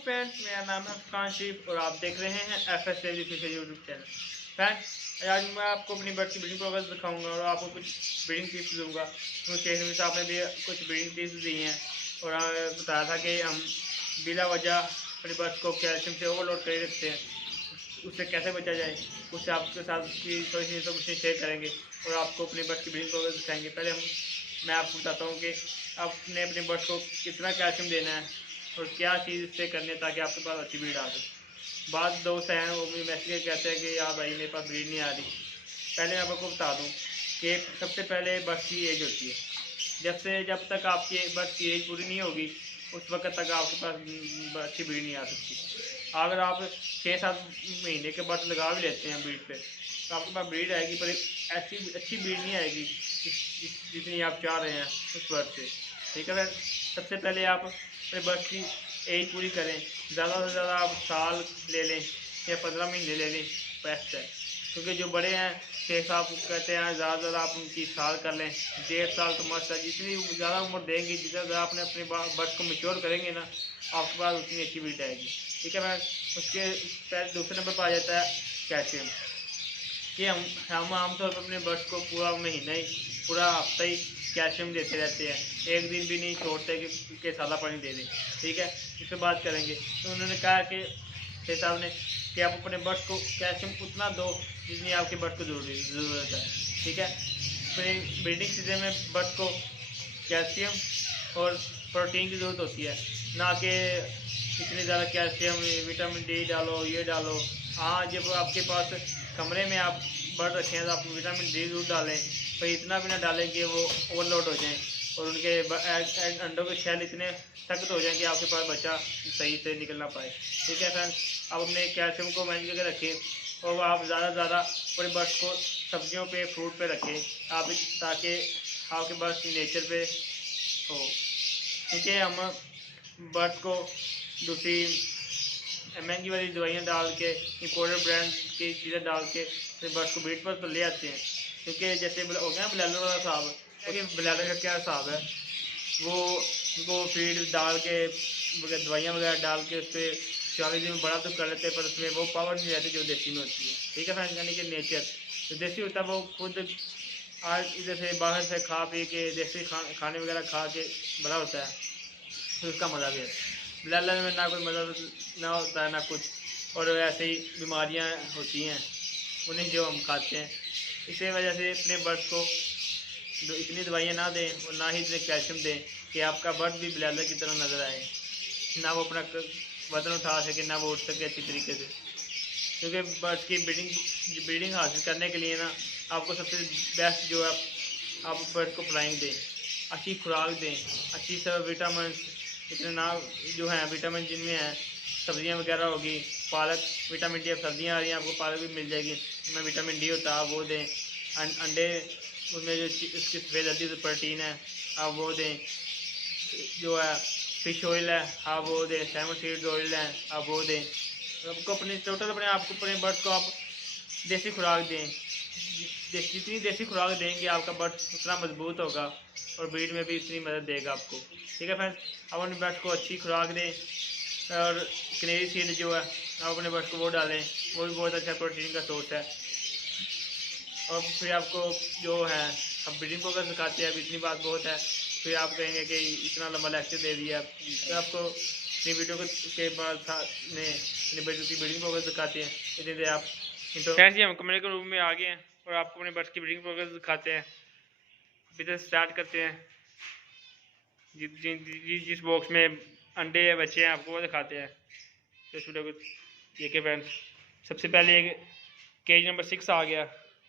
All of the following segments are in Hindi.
फ्रेंड्स, मेरा नाम है अफगान शरीफ और आप देख रहे हैं FS Fisher YouTube channel. Friends, आज मैं आपको अपनी बर्ड की ब्रीडिंग प्रोग्रेस दिखाऊंगा और आपको कुछ ब्रीडिंग टिप्स दूंगा। क्योंकि साहब ने भी कुछ ब्रीडिंग टिप्स दी हैं और बताया था कि हम बिला वजह अपनी बर्ड को कैल्शियम से ओवरलोड कर रखते हैं, उससे कैसे बचा जाए। उससे आपके साथ उसकी थोड़ी सी इन्फॉर्मेशन शेयर करेंगे और आपको अपनी बर्ड की ब्रीडिंग प्रोग्रेस दिखाएंगे। पहले मैं आपको बताता हूँ कि आपने अपने बर्ड को कितना कैल्शियम देना है और क्या चीज़ इससे करनी है ताकि आपके पास अच्छी ब्रीड आ सके। बाद दोस्त हैं वो भी मैसेज कहते हैं कि यार भाई मेरे पास ब्रीड नहीं आ रही। पहले मैं आपको बता दूं कि सबसे पहले बर्ड की एज होती है। जब तक आपकी बर्ड की एज पूरी नहीं होगी उस वक्त तक आपके पास अच्छी ब्रीड नहीं आ सकती। अगर आप 6-7 महीने के बर्ड लगा भी लेते हैं ब्रीड पे तो आपके पास ब्रीड आएगी, पर ऐसी अच्छी ब्रीड नहीं आएगी जितनी आप चाह रहे हैं उस बर्ड से। ठीक है सर, सबसे पहले आप अपने बर्ड की एज पूरी करें। ज़्यादा से ज़्यादा आप साल ले लें या 15 महीने ले लें, बेस्ट है। क्योंकि जो बड़े हैं 6 साल कहते हैं, ज़्यादा से ज़्यादा आप उनकी साल कर लें, 1.5 साल तो मस्त है। जितनी ज़्यादा उम्र देंगे, जितना ज़्यादा आपने अपने बर्ड को मैच्योर करेंगे ना, आपके पास उतनी अच्छी ब्रीड आएगी। ठीक है मैम। उसके पहले दूसरे नंबर पर आ जाता है कैल्शियम। कि हम आमतौर पर अपने बर्ड्स को पूरा महीना ही, पूरा हफ्ता ही कैल्शियम देते रहते हैं, एक दिन भी नहीं छोड़ते कि सादा पानी दे दें। ठीक है, इस पर बात करेंगे। तो उन्होंने कहा कि शेख साहब ने कि आप अपने बर्ड्स को कैल्शियम उतना दो जितनी आपके बर्ड को ज़रूरत है। ठीक है, अपने ब्रीडिंग सीजन में बर्ड को कैल्शियम और प्रोटीन की ज़रूरत होती है, ना कि इतनी ज़्यादा कैल्शियम विटामिन डी डालो, ये डालो। हाँ, जब आपके पास कमरे में आप बर्ड रखें हैं तो आप विटामिन डी जरूर डालें, पर इतना भी ना डालें कि वो ओवरलोड हो जाएं और उनके अंडों के शैल इतने सख्त हो जाएं कि आपके पास बच्चा सही से निकल ना पाए। ठीक है फ्रेंड्स, आप अपने कैल्शियम को मैनेज करके रखें और आप ज़्यादा से ज़्यादा अपने बर्ड्स को सब्जियों पे, फ्रूट पे रखें आप, ताकि आपके बर्ड्स नेचर पे हो। क्योंकि हम बर्ड को दूसरी महंगी वाली दवाइयाँ डाल के, इम्पोर्टेड ब्रांड की चीज़ें डाल के बर्ड को ब्रीड पर तो ले आते हैं। क्योंकि जैसे हो गया ब्लैलर वाला साहब, क्योंकि ब्लैलर का क्या हिसाब है, वो उनको फीड डाल के दवाइयाँ वगैरह डाल के उस पर 40 दिन में बड़ा तो कर लेते हैं, पर उसमें वो पावर नहीं रहती जो देसी में होती है। ठीक है फ्रेंड्स, यानी कि नेचर जो देसी होता है वो खुद आज इधर से बाहर से खा पी के देसी खाने वगैरह खा के बड़ा होता है, तो उसका मज़ा भी है। ब्लैलर में ना कोई मज़ा ना होता है ना कुछ, और ऐसे ही बीमारियां होती हैं उन्हें जो हम खाते हैं। इसी वजह से अपने बर्ड को इतनी दवाइयाँ ना दें और ना ही इतने कैल्शियम दें कि आपका बर्ड भी ब्लैलर की तरह नज़र आए, ना वो अपना वजन उठा सके, ना वो उठ सके अच्छी तरीके से। क्योंकि बर्ड की ब्रीडिंग हासिल करने के लिए ना आपको सबसे बेस्ट जो है आप बर्ड को फ्लाइंग दें, अच्छी खुराक दें, अच्छी सब विटामिन इतने ना जो हैं विटामिन जिनमें हैं, सब्जियां वगैरह होगी, पालक विटामिन डी, अब सर्दियाँ आ रही हैं आपको पालक भी मिल जाएगी, उसमें विटामिन डी होता है, आप वो दें। अंडे उसमें जो उसकी सफ़ेद हल्दी तो प्रोटीन है, आप वो दें। जो है फिश ऑयल है आप वो दें, सैमन सीड ऑयल है आप वो दें। आपको अपने टोटल आपको अपने बर्ड को आप देसी खुराक दें। जितनी देसी खुराक देंगे आपका बर्ड उतना मजबूत होगा और ब्रीड में भी इतनी मदद देगा आपको। ठीक है फ्रेंड्स, आप अपने बर्ड को अच्छी खुराक दें और कनेरी सीड जो है आप अपने बर्ड को वो डालें, वो भी बहुत अच्छा प्रोटीन का सोर्स है। और फिर आपको जो है अब ब्रीडिंग को अगर सिखाते हैं, अब इतनी बात बहुत है, फिर आप कहेंगे कि इतना लंबा लेक्चर दे दिया। तो आपको अपनी वीडियो के बाद अपनी ब्रीडिंग प्रोग्रेस दिखाते हैं। इतनी देर आप जी हम कमरे के रूम में आ गए हैं और आपको अपने बर्ड्स की ब्रीडिंग प्रोग्रेस दिखाते हैं। अभी स्टार्ट करते हैं। जिस बॉक्स में अंडे या बच्चे हैं आपको वो दिखाते हैं। तो वीडियो को देखिए फ्रेंड्स, सबसे पहले एक केज नंबर 6 आ गया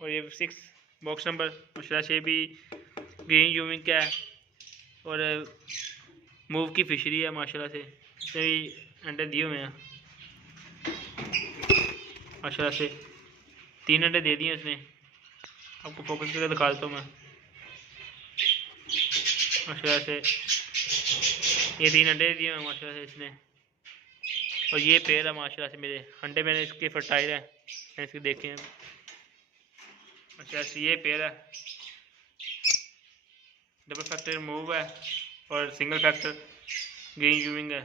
और ये 6 बॉक्स नंबर माशाल्लाह से भी ग्रीन यूमिंग का है और मूव की फिशरी है माशाल्लाह से। इसमें भी अंडे दिए हुए हैं माशाल्लाह से, 3 अंडे दे दिए इसने। आपको फोकस करके दिखा देता हूँ मैं माशाल्लाह से। ये 3 अंडे दिए हुए माशाल्लाह से इसने, और ये पेड़ है माशाल्लाह से। मेरे अंडे मैंने इसके फर्टाइल है, मैंने इसके देखे हैं माशाल्लाह से। ये पेड़ है, डबल फैक्टर मूव है और सिंगल फैक्टर ग्रीन यूमिंग है।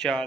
4.